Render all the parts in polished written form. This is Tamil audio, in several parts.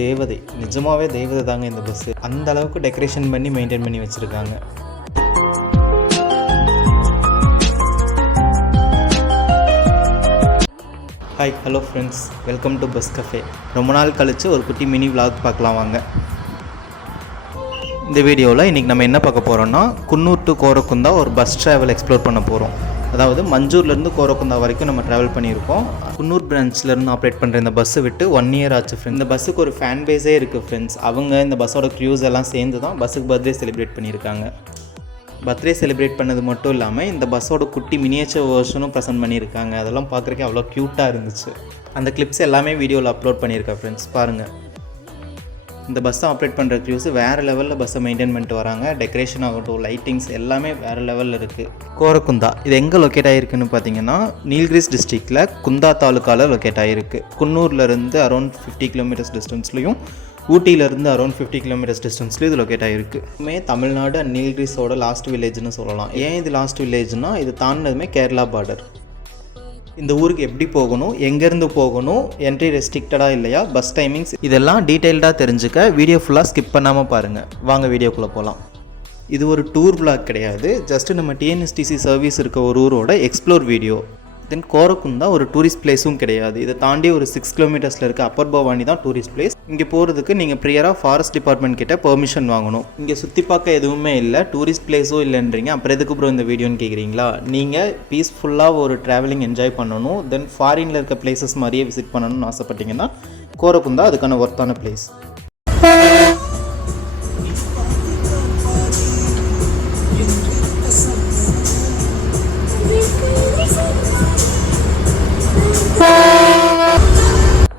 தேவதை, நிஜமாகவே தேவதை தாங்க இந்த பஸ்ஸு. அந்த அளவுக்கு டெக்கரேஷன் பண்ணி மெயின்டைன் பண்ணி வச்சுருக்காங்க. Hi, hello friends, welcome to bus cafe. ரொம்ப நாள் கழித்து ஒரு குட்டி மினி விளாக் பார்க்கலாம் வாங்க. இந்த வீடியோவில் இன்றைக்கி நம்ம என்ன பார்க்க போகிறோம்னா, குன்னூர் டு கோரக்குந்தா ஒரு பஸ் ட்ராவல் எக்ஸ்ப்ளோர் பண்ண போகிறோம். அதாவது மஞ்சூர்லேருந்து கோரக்குந்தா வரைக்கும் நம்ம ட்ராவல் பண்ணியிருக்கோம். குன்னூர் பிரான்ச்லேருந்து ஆப்ரேட் பண்ணுற இந்த பஸ்ஸை விட்டு 1 year ஆச்சு ஃப்ரெண்ட்ஸ். இந்த பஸ்ஸுக்கு ஒரு ஃபேன் பேஸே இருக்குது ஃப்ரெண்ட்ஸ். அவங்க இந்த பஸ்ஸோட க்ரூஸ் எல்லாம் சேர்ந்து தான் பஸ்ஸுக்கு பர்த்டே செலிப்ரேட் பண்ணியிருக்காங்க. பர்த்டே செலிப்ரேட் பண்ணது மட்டும் இல்லாமல் இந்த பஸ்ஸோட குட்டி மினியேச்சர் வேர்ஷனும் ப்ரெசென்ட் பண்ணியிருக்காங்க. அதெல்லாம் பார்க்குறதுக்கு அவ்வளோ க்யூட்டாக இருந்துச்சு. அந்த கிளிப்ஸ் எல்லாமே வீடியோவில் அப்லோட் பண்ணியிருக்கேன் ஃப்ரெண்ட்ஸ், பாருங்கள். இந்த பஸ்ஸை ஆப்ரேட் பண்ணுற க்ரூஸ் வேறு லெவலில் பஸ்ஸை மெயின்டைன் பண்ணிட்டு வராங்க. டெக்கரேஷன் ஆகட்டும், லைட்டிங்ஸ் எல்லாமே வேறு லெவலில் இருக்குது. கோரக்குந்தா இது எங்கே லொக்கேட் ஆகிருக்குன்னு பார்த்தீங்கன்னா, நீல்கிரிஸ் டிஸ்ட்ரிக்டில் குந்தா தாலுக்காவில் லொக்கேட் ஆகிருக்கு. குன்னூர்லேருந்து அரௌண்ட் 50 kilometers டிஸ்டன்ஸ்லையும், ஊட்டியிலேருந்து அரௌண்ட் 50 kilometers டிஸ்டன்ஸ்லையும் இது லொக்கேட் ஆகிருக்கு. தமிழ்நாடு அண்ட் நீல்கிரிஸோட லாஸ்ட் வில்லேஜ்னு சொல்லலாம். ஏன் இது லாஸ்ட் வில்லேஜ்னால், இது தாண்டினதுமே கேரளா பார்டர். இந்த ஊருக்கு எப்படி போகணும், எங்கேருந்து போகணும், என்ட்ரி ரெஸ்ட்ரிக்டடாக இல்லையா, பஸ் டைமிங்ஸ், இதெல்லாம் டீட்டெயில்டாக தெரிஞ்சுக்க வீடியோ ஃபுல்லாக ஸ்கிப் பண்ணாமல் பாருங்கள். வாங்க வீடியோக்குள்ளே போகலாம். இது ஒரு டூர் விளாக் கிடையாது, ஜஸ்ட்டு நம்ம டிஎன்எஸ்டிசி சர்வீஸ் இருக்க ஒரு ஊரோட எக்ஸ்ப்ளோர் வீடியோ. தென் கோரக்குந்தா ஒரு டூரிஸ்ட் பிளேஸும் கிடையாது. இதை தாண்டி ஒரு 6 kilometers இருக்க அப்பர் பவானி தான் டூரிஸ்ட் பிளேஸ். இங்கே போகிறதுக்கு நீங்கள் ப்ரியராக ஃபாரஸ்ட் டிபார்ட்மெண்ட் கிட்ட பெர்மிஷன் வாங்கணும். இங்கே சுற்றி பார்க்க எதுவுமே இல்லை, டூரிஸ்ட் பிளேஸும் இல்லைன்றீங்க. அப்புறம் எதுக்கு ப்ரோ இந்த வீடியோன்னு கேட்குறீங்களா? நீங்கள் பீஸ்ஃபுல்லாக ஒரு ட்ராவலிங் என்ஜாய் பண்ணணும், தென் ஃபாரினில் இருக்க பிளேசஸ் மாதிரியே விசிட் பண்ணணும்னு ஆசைப்பட்டீங்கன்னா கோரக்குந்தா அதுக்கான ஒர்த்தான பிளேஸ்.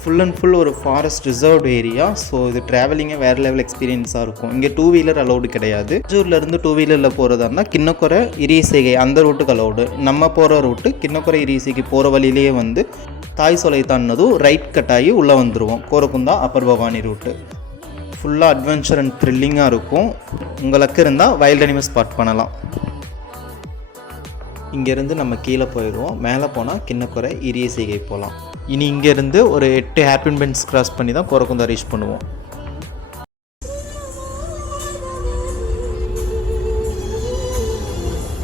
ஃபுல் அண்ட் ஃபுல் ஒரு ஃபாரஸ்ட் ரிசர்வ்டு ஏரியா. ஸோ இது ட்ராவலிங்கே வேறு லெவல் எக்ஸ்பீரியன்ஸாக இருக்கும். இங்கே 2 wheeler அலௌடு கிடையாது. மஞ்சூர்லேருந்து 2 wheelerல போகிறதா இருந்தால் கிண்ணக்குறை இரியசேகை அந்த ரூட்டுக்கு அலௌடு. நம்ம போகிற ரூட்டு கிண்ணக்குறை இரியசேகை போகிற வழியிலேயே வந்து தாய் சொலை தாண்டினதும் ரைட் கட் ஆகி உள்ளே வந்துடுவோம். கோரக்குந்தா அப்பர் பவானி ரூட்டு ஃபுல்லாக அட்வென்ச்சர் அண்ட் த்ரில்லிங்காக இருக்கும். உங்களுக்கு இருந்தால் வைல்ட் அனிமல் ஸ்பாட் பண்ணலாம். இங்கேருந்து நம்ம கீழே போயிடுவோம். மேலே போனால் கிண்ணக்குறை இரியசேகை போகலாம். இனி இங்கேருந்து ஒரு 8 ஹேர்பின் பென்ஸ் கிராஸ் பண்ணி தான் கோரக்குந்தா ரீச் பண்ணுவோம்.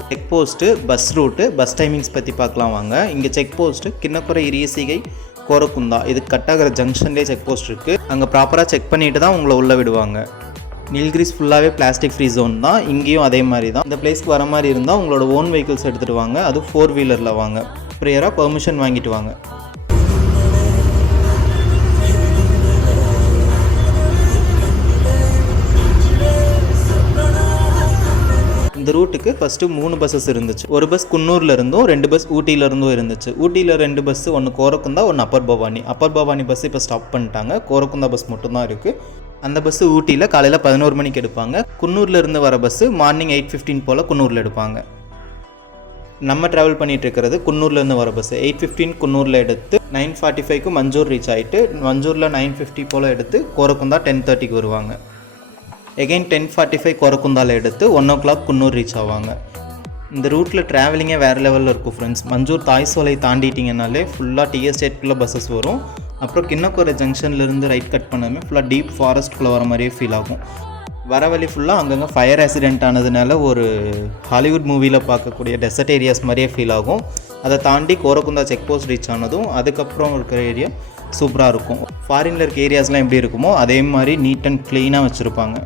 Check post, bus route, bus timings பற்றி பார்க்கலாம் வாங்க. இங்கே செக் போஸ்ட்டு கிண்ணக்குறை இரியசேகை கோரக்குந்தா இது கட்டாகிற ஜங்ஷன்லேயே செக் போஸ்ட் இருக்குது. அங்கே ப்ராப்பராக செக் பண்ணிட்டு தான் உங்களை உள்ளே விடுவாங்க. நீல்கிரிஸ் ஃபுல்லாகவே பிளாஸ்டிக் ஃப்ரீ ஜோன் தான். இங்கேயும் அதே மாதிரி தான். இந்த பிளேஸ்க்கு வர மாதிரி இருந்தால் உங்களோட ஓன் வெஹிக்கிள்ஸ் எடுத்துகிட்டு வாங்க. அது 4 wheelerல வாங்க. ப்ரியராக பெர்மிஷன் வாங்கிட்டு வாங்க. இந்த ரூட்டுக்கு ஃபஸ்ட்டு 3 பஸ்ஸஸ் இருந்துச்சு. ஒரு பஸ் குன்னூரில் இருந்தும் 2 பஸ் ஊட்டியிலேருந்தும் இருந்துச்சு. ஊட்டியில் 2 பஸ்ஸு, ஒன்று கோரக்குந்தா, ஒன்று அப்பர் பவானி. அப்பர் பவானி பஸ் இப்போ ஸ்டாப் பண்ணிட்டாங்க. கோரக்குந்தா பஸ் மட்டும்தான் இருக்குது. அந்த பஸ்ஸு ஊட்டியில் காலையில் 11 மணிக்கு எடுப்பாங்க. குன்னூரில் இருந்து வர பஸ்ஸு மார்னிங் 8:15 போல் குன்னூரில் எடுப்பாங்க. நம்ம ட்ராவல் பண்ணிகிட்டு இருக்கிறது குன்னூர்லேருந்து வர பஸ்ஸு 8:15 குன்னூரில் எடுத்து 9:45க்கு மஞ்சூர் ரீச் ஆகிட்டு, மஞ்சூரில் 9:50 போல் எடுத்து கோரக்குந்தா 10:30க்கு வருவாங்க. எகெயின் 10:45 கோரக்குந்தாவில் எடுத்து 1 o'clock குன்னூர் ரீச் ஆவாங்க. இந்த ரூட்டில் ட்ராவலிங்கே வேறு லெவலில் இருக்கும் ஃப்ரெண்ட்ஸ். மஞ்சூர் தாய் சோலை தாண்டிட்டிங்கனாலே ஃபுல்லாக டி எஸ்டேட்குள்ளே பஸ்ஸஸ் வரும். அப்புறம் கிண்ணக்குறை ஜங்ஷன்லேருந்து ரைட் கட் பண்ணாமல் ஃபுல்லாக டீப் ஃபாரஸ்ட்குள்ளே வர மாதிரியே ஃபீல் ஆகும். வர வழி ஃபுல்லாக அங்கங்கே ஃபயர் ஆக்சிடென்ட் ஆனதுனால ஒரு ஹாலிவுட் மூவியில் பார்க்கக்கூடிய டெசர்ட் ஏரியாஸ் மாதிரியே ஃபீல் ஆகும். அதை தாண்டி கோரக்குந்தா செக் போஸ்ட் ரீச் ஆனதும் அதுக்கப்புறம் இருக்கிற ஏரியா சூப்பராக இருக்கும். ஃபாரினில் இருக்க ஏரியாஸ்லாம் எப்படி இருக்குமோ அதே மாதிரி நீட் அண்ட் க்ளீனாக வச்சுருப்பாங்க.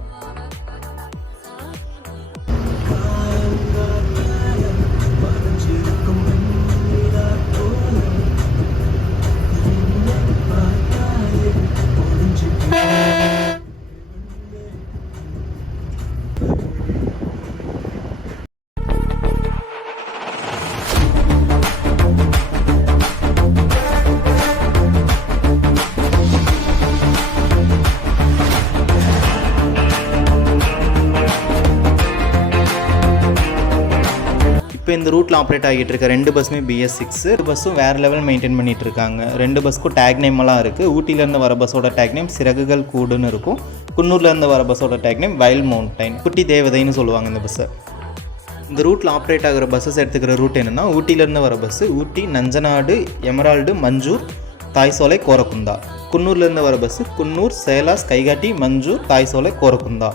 இப்போ இந்த ரூட்டில் ஆப்ரேட் ஆகிட்டு இருக்க 2 பஸ்ஸுமே BS6. 2 பஸ்ஸும் வேறு லெவல் மெயின்டைன் பண்ணிகிட்டு இருக்காங்க. 2 பஸ்ஸுக்கும் டேக் நேமெல்லாம் இருக்குது. ஊட்டியிலேருந்து வர பஸ்ஸோட டேக் நேம் சிறகுகள் கூடுன்னு இருக்கும். குன்னூர்லேருந்து வர பஸ்ஸோட டேக் நேம் வைல்ட் மவுண்டைன், குட்டி தேவதைன்னு சொல்லுவாங்க இந்த பஸ்ஸை. இந்த ரூட்டில் ஆப்ரேட் ஆகிற பஸ்ஸஸ் எடுத்துக்கிற ரூட் என்னென்னா, ஊட்டியிலேருந்து வர பஸ்ஸு ஊட்டி, நஞ்சநாடு, எமரால்டு, மஞ்சூர், தாய்சோலை கோரக்குந்தா. குன்னூர்லேருந்து வர bus Coonoor, Selas, Kaikatti, Manjoor, Thaishola, Korakundah.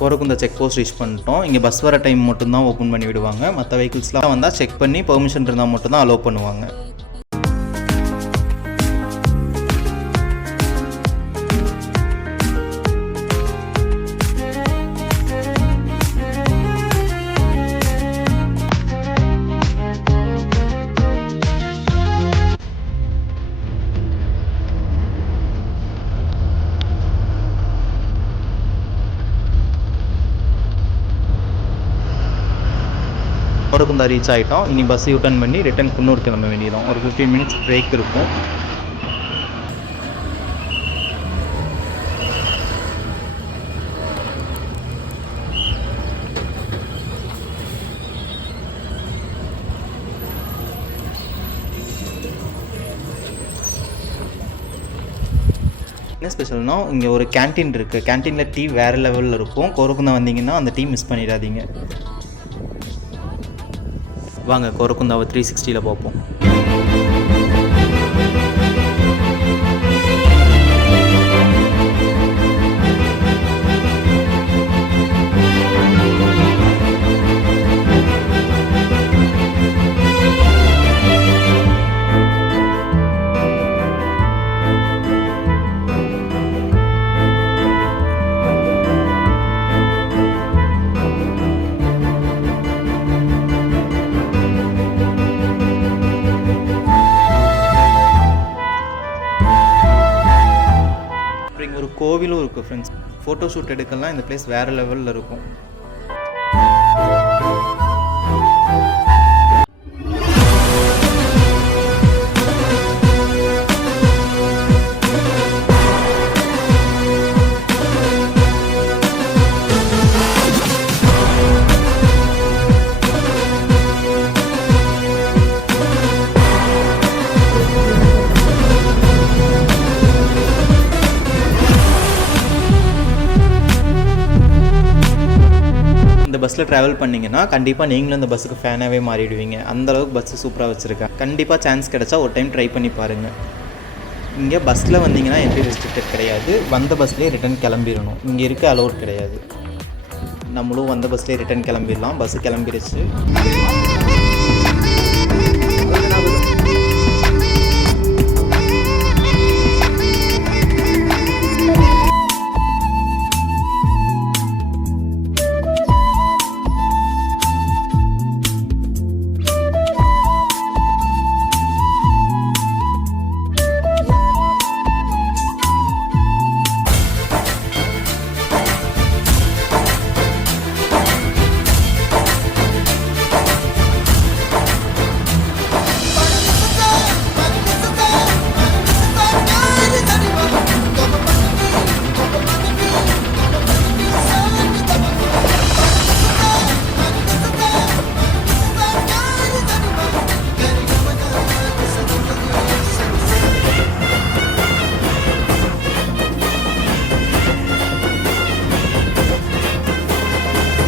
Korakundah check post reach பண்ணிட்டோம். இங்கே பஸ் வர டைம் மட்டும்தான் ஓப்பன் பண்ணி விடுவாங்க. மற்ற வெஹிக்கிள்ஸ்லாம் வந்தால் செக் பண்ணி பெர்மிஷன் இருந்தால் மட்டும்தான் அலோவ் பண்ணுவாங்க. கோரக்குந்தா ரீச் ஆகிட்டோம். இனி பஸ் யூட்டர்ன் பண்ணி ரிட்டன் குன்னூர் கிளம்ப வேண்டியதும். ஒரு 15 மினிட்ஸ் பிரேக் இருக்கும். என்ன ஸ்பெஷல்னா இங்கே ஒரு கேன்டீன் இருக்குது. கேன்டீனில் டீ வேறு லெவலில் இருக்கும். கோரக்குந்தா வந்தீங்கன்னா அந்த டீ மிஸ் பண்ணிடாதீங்க. வாங்க கோரக்குந்தாவை 360ல் பார்ப்போம். ஒரு கோவிலும் இருக்குது ஃப்ரெண்ட்ஸ். ஃபோட்டோ ஷூட் எடுக்கலாம் இந்த பிளேஸ் வேறு லெவலில் இருக்கும். இந்த பஸ்ஸில் ட்ராவல் பண்ணிங்கன்னா கண்டிப்பாக நீங்களும் இந்த பஸ்ஸுக்கு ஃபேனாகவே மாறிடுவீங்க. அந்தளவுக்கு பஸ்ஸு சூப்பராக வச்சுருக்கேன். கண்டிப்பாக சான்ஸ் கிடச்சா ஒரு டைம் ட்ரை பண்ணி பாருங்கள். இங்கே பஸ்ஸில் வந்தீங்கன்னா என்ட்ரி ரெஸ்ட்ரிக்டட் கிடையாது. வந்த பஸ்லேயே ரிட்டன் கிளம்பிடணும். இங்கே இருக்க அலோட் கிடையாது. நம்மளும் வந்த பஸ்லேயே ரிட்டன் கிளம்பிடலாம். பஸ்ஸு கிளம்பிடுச்சு.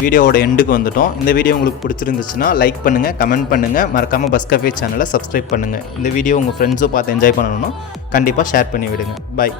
வீடியோவோட எண்டுக்கு வந்துட்டோம். இந்த வீடியோ உங்களுக்கு பிடிச்சிருந்துச்சுன்னா லைக் பண்ணுங்கள், கமெண்ட் பண்ணுங்கள், மறக்காமல் பஸ் கஃபே சேனலை சப்ஸ்கிரைப் பண்ணுங்கள். இந்த வீடியோ உங்கள் ஃப்ரெண்ட்ஸும் பார்த்து என்ஜாய் பண்ணணும்னா கண்டிப்பாக ஷேர் பண்ணி விடுங்க. பாய்.